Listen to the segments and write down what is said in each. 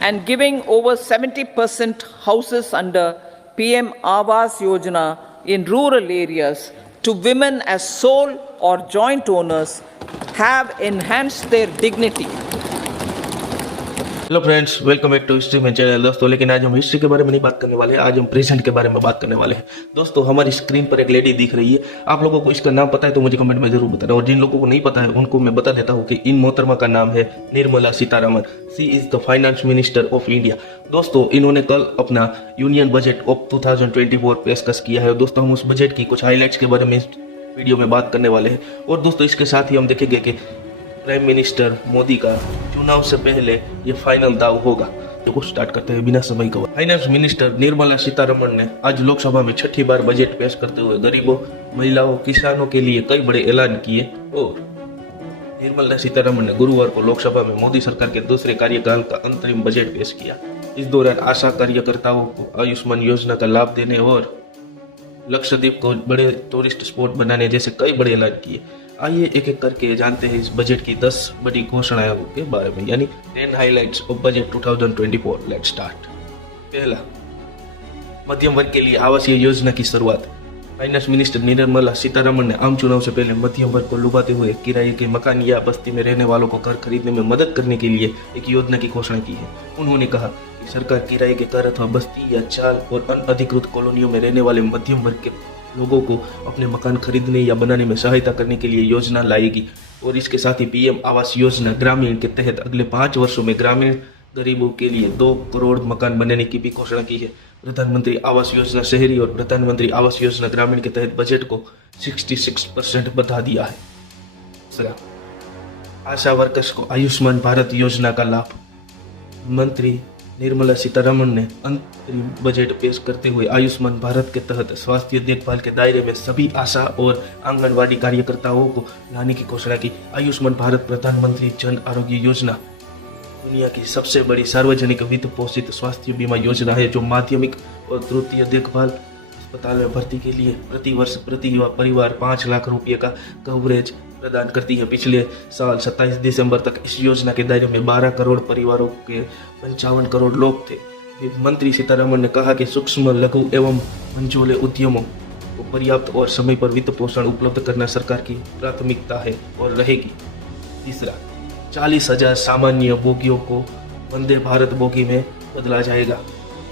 and giving over 70% houses under PM Awas Yojana in rural areas to women as sole or joint owners have enhanced their dignity. Hello friends, welcome back to history में channel. दोस्तों, लेकिन आज हम history के बारे में नहीं बात करने वाले हैं, आज हम प्रेजेंट के बारे में बात करने वाले हैं। दोस्तों, हमारी स्क्रीन पर एक लेडी दिख रही है। आप लोगों को इसका नाम पता है तो मुझे कमेंट में जरूर बताना, और जिन लोगों को नहीं पता है उनको मैं बता देता हूँ कि इन मोहतरमा का नाम है Nirmala Sitharaman. She is the finance minister of India. दोस्तों, इन्होंने कल अपना यूनियन बजट ऑफ 2024 पेशकश किया है। दोस्तों, हम उस बजट की कुछ हाईलाइट्स के बारे में इस वीडियो में बात करने वाले हैं। और दोस्तों, इसके साथ ही हम देखेंगे कि प्राइम मिनिस्टर मोदी का चुनाव से पहले ये फाइनल दाव होगा। तो स्टार्ट करते हैं बिना समय गवाए। फाइनेंस मिनिस्टर निर्मला सीतारमण ने आज लोकसभा में छठी बार बजट पेश करते हुए गरीबों, महिलाओं, किसानों के लिए कई बड़े ऐलान किए। और निर्मला सीतारमण ने गुरुवार को लोकसभा में मोदी सरकार के दूसरे कार्यकाल का अंतरिम बजट पेश किया। इस दौरान आशा कार्यकर्ताओं को आयुष्मान योजना का लाभ देने और लक्षद्वीप को बड़े टूरिस्ट स्पॉट बनाने जैसे कई बड़े ऐलान किए। आइए एक एक करके जानते हैं इस बजट की 10 बड़ी घोषणाओं के बारे में, यानी 10 highlights of budget 2024। Let's start. पहला, मध्यम वर्ग के लिए आवासीय योजना की शुरुआत। फाइनेंस मिनिस्टर निर्मला सीतारमण ने आम चुनाव से पहले मध्यम वर्ग को लुभाते हुए किराए के मकान या बस्ती में रहने वालों को घर खरीदने में मदद करने के लिए एक योजना की घोषणा की है। उन्होंने कहा कि सरकार किराए के घर अथवा बस्ती या चाल और अनअधिकृत कॉलोनियों में रहने वाले मध्यम वर्ग के लोगों को अपने मकान खरीदने या बनाने में सहायता करने के लिए योजना लाएगी। और इसके साथ ही पीएम आवास योजना ग्रामीण के तहत अगले 5 वर्षों में ग्रामीण गरीबों के लिए 2 करोड़ मकान बनाने की भी घोषणा की है। प्रधानमंत्री आवास योजना शहरी और प्रधानमंत्री आवास योजना ग्रामीण के तहत बजट को 66% बढ़ा दिया है। दूसरा, आशा वर्कर्स को आयुष्मान भारत योजना का लाभ। मंत्री निर्मला सीतारमण ने अंतरिम बजट पेश करते हुए आयुष्मान भारत के तहत स्वास्थ्य देखभाल के दायरे में सभी आशा और आंगनवाड़ी कार्यकर्ताओं को लाने की घोषणा की। आयुष्मान भारत प्रधानमंत्री जन आरोग्य योजना दुनिया की सबसे बड़ी सार्वजनिक वित्त पोषित स्वास्थ्य बीमा योजना है, जो माध्यमिक और तृतीय देखभाल अस्पताल में भर्ती के लिए प्रति वर्ष प्रति परिवार 5 लाख रुपये का कवरेज प्रदान करती है। पिछले साल 27 दिसंबर तक इस योजना के दायरे में 12 करोड़ परिवारों के 55 करोड़ लोग थे। वित्त मंत्री सीतारमण ने कहा कि सूक्ष्म, लघु एवं मंझोले उद्यमों को पर्याप्त और समय पर वित्त पोषण उपलब्ध करना सरकार की प्राथमिकता है और रहेगी। तीसरा, 40,000 सामान्य बोगियों को वंदे भारत बोगी में बदला जाएगा।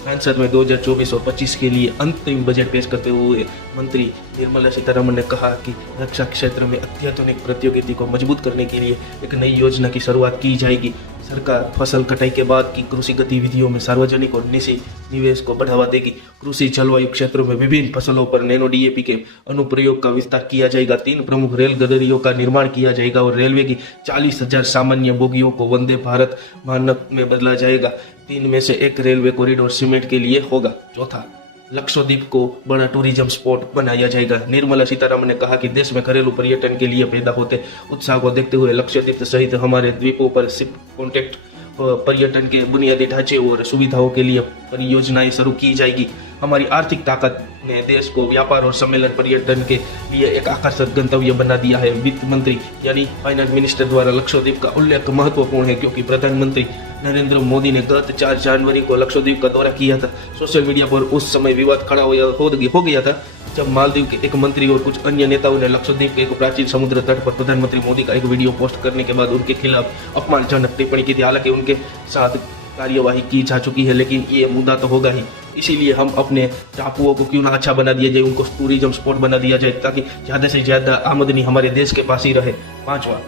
संसद में 2024 और 25 के लिए अंतिम बजट पेश करते हुए मंत्री निर्मला सीतारमण ने कहा कि रक्षा क्षेत्र में अत्याधुनिक प्रौद्योगिकी को मजबूत करने के लिए एक नई योजना की शुरुआत की जाएगी। सरकार फसल कटाई के बाद की कृषि गतिविधियों में सार्वजनिक और निजी निवेश को बढ़ावा देगी। कृषि जलवायु क्षेत्रों में विभिन्न फसलों पर नैनो डीएपी के अनुप्रयोग का विस्तार किया जाएगा। 3 प्रमुख रेल गलियारों का निर्माण किया जाएगा और रेलवे की 40,000 सामान्य बोगियों को वंदे भारत मानक में बदला जाएगा। 3 में से 1 रेलवे कॉरिडोर सीमेंट के लिए होगा। चौथा, लक्षद्वीप को बड़ा टूरिज्म स्पॉट बनाया जाएगा। निर्मला सीतारमण ने कहा कि देश में घरेलू पर्यटन के लिए पैदा होते उत्साह को देखते हुए लक्षद्वीप सहित हमारे द्वीपों पर शिप कॉन्टेक्ट पर्यटन के बुनियादी ढांचे और सुविधाओं के लिए परियोजनाएं शुरू की जाएगी। हमारी आर्थिक ताकत ने देश को व्यापार और सम्मेलन पर्यटन के लिए एक आकर्षक गंतव्य बना दिया है। वित्त मंत्री यानी फाइनेंस मिनिस्टर द्वारा लक्षद्वीप का उल्लेख महत्वपूर्ण है, क्योंकि प्रधानमंत्री नरेंद्र मोदी ने गत 4 जनवरी को लक्षद्वीप का दौरा किया था। सोशल मीडिया पर उस समय विवाद खड़ा हो गया था जब मालदीव के एक मंत्री और कुछ अन्य नेताओं ने लक्षद्वीप के एक प्राचीन समुद्र तट पर प्रधानमंत्री मोदी का एक वीडियो पोस्ट करने के बाद उनके खिलाफ अपमानजनक टिप्पणी की थी। हालांकि उनके साथ कार्यवाही की जा चुकी है, लेकिन ये मुद्दा तो होगा ही। इसीलिए हम अपने टापुओं को क्यों ना अच्छा बना दिया जाए, उनको टूरिज्म स्पॉट बना दिया जाए, ताकि ज़्यादा से ज़्यादा आमदनी हमारे देश के पास ही रहे। 5वां,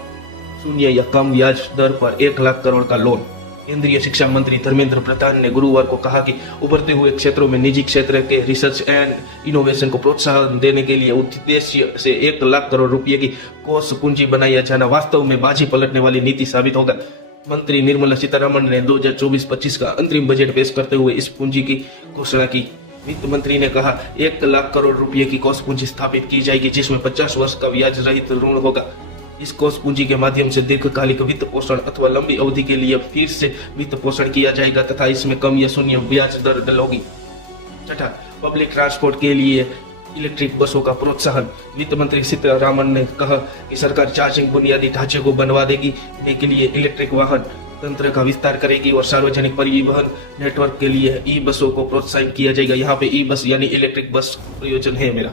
शून्य या कम ब्याज दर पर 1 लाख करोड़ का लोन। केंद्रीय शिक्षा मंत्री धर्मेंद्र प्रधान ने गुरुवार को कहा कि उभरते हुए क्षेत्रों में निजी क्षेत्र के रिसर्च एंड इनोवेशन को प्रोत्साहन देने के लिए उद्देश्य से 1 लाख करोड़ रुपए की कोष पूंजी बनाया जाना वास्तव में बाजी पलटने वाली नीति साबित होगा। मंत्री निर्मला सीतारमण ने 2024-25 का अंतरिम बजट पेश करते हुए इस पूंजी की घोषणा की। वित्त मंत्री ने कहा 1 लाख करोड़ रुपए की कोष पूंजी स्थापित की जाएगी, जिसमें 50 वर्ष का ब्याज रहित ऋण होगा। इस कोष पूंजी के माध्यम से दीर्घकालिक वित्त पोषण अथवा लंबी अवधि के लिए फिर से वित्त पोषण किया जाएगा तथा इसमें कम या शून्य ब्याज दर होगी। छठा, पब्लिक ट्रांसपोर्ट के लिए इलेक्ट्रिक बसों का प्रोत्साहन। वित्त मंत्री सीतारमण ने कहा कि सरकार चार्जिंग बुनियादी ढांचे को बनवा देगी के लिए इलेक्ट्रिक वाहन तंत्र का विस्तार करेगी और सार्वजनिक परिवहन नेटवर्क के लिए ई बसों को प्रोत्साहित किया जाएगा। यहाँ पे ई बस यानी इलेक्ट्रिक बस प्रयोजन है मेरा।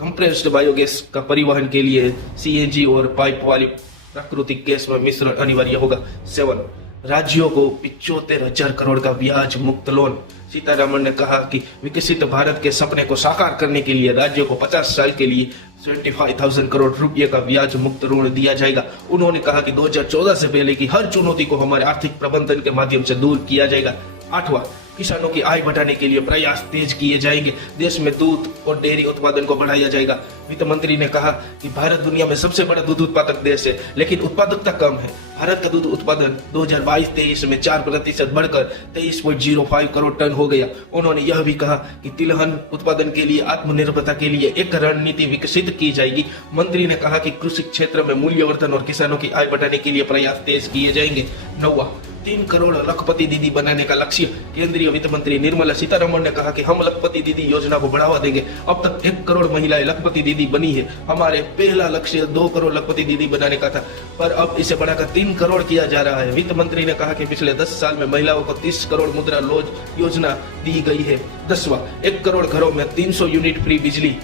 कंप्रेस्ड बायोगैस का परिवहन के लिए सीएनजी और पाइप वाली प्राकृतिक गैस में मिश्रण अनिवार्य होगा। 7 राज्यों को 75,000 करोड़ का ब्याज मुक्त लोन। सीतारमण ने कहा कि विकसित भारत के सपने को साकार करने के लिए राज्यों को 50 साल के लिए 25,000 करोड़ रुपए का ब्याज मुक्त ऋण दिया जाएगा। उन्होंने कहा कि 2014 से पहले की हर चुनौती को हमारे आर्थिक प्रबंधन के माध्यम से दूर किया जाएगा। 8वां किसानों की आय बढ़ाने के लिए प्रयास तेज किए जाएंगे। देश में दूध और डेयरी उत्पादन को बढ़ाया जाएगा। वित्त मंत्री ने कहा कि भारत दुनिया में सबसे बड़ा दूध उत्पादक देश है, लेकिन उत्पादकता कम है। भारत का दूध उत्पादन 2022-23 में 4% बढ़कर 23.05 करोड़ टन हो गया। उन्होंने यह भी कहा कि तिलहन उत्पादन के लिए आत्मनिर्भरता के लिए एक रणनीति विकसित की जाएगी। मंत्री ने कहा कि कृषि क्षेत्र में मूल्यवर्धन और किसानों की आय बढ़ाने के लिए प्रयास तेज किए जाएंगे। 9वां 3 करोड़ लखपति दीदी बनाने का लक्ष्य। केंद्रीय वित्त मंत्री निर्मला सीतारमण ने कहा कि हम लखपति दीदी योजना को बढ़ावा देंगे। अब तक 1 करोड़ महिलाएं लखपति दीदी बनी है। हमारे पहला लक्ष्य 2 करोड़ लखपति दीदी बनाने का था, पर अब इसे बढ़ाकर 3 करोड़ किया जा रहा है। वित्त मंत्री ने कहा कि पिछले 10 साल में महिलाओं को 30 करोड़ मुद्रा लोन योजना दी गई है। 10वां 1 करोड़ घरों में 300 यूनिट फ्री बिजली।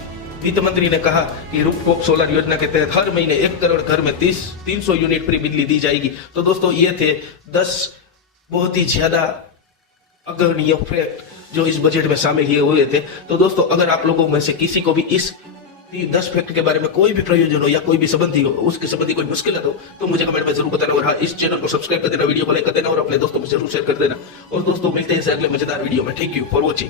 वित्त मंत्री ने कहा कि रूफटॉप सोलर योजना के तहत हर महीने 1 करोड़ घर में 300 यूनिट फ्री बिजली दी जाएगी। तो दोस्तों ये थे 10 बहुत ही ज्यादा अग्रणीय फैक्ट जो इस बजट में शामिल हुए थे। तो दोस्तों अगर आप लोगों में से किसी को भी इस 10 फैक्ट के बारे में कोई भी प्रयोजन हो या कोई भी संबंधी हो, उसके संबंधी कोई मुश्किल हो तो मुझे कमेंट में जरूर बताना। और हाँ, इस चैनल को सब्सक्राइब कर देना, वीडियो को लाइक कर देना और अपने दोस्तों में जरूर शेयर कर देना। और दोस्तों मिलते हैं अगले मजेदार वीडियो में। Thank you for watching.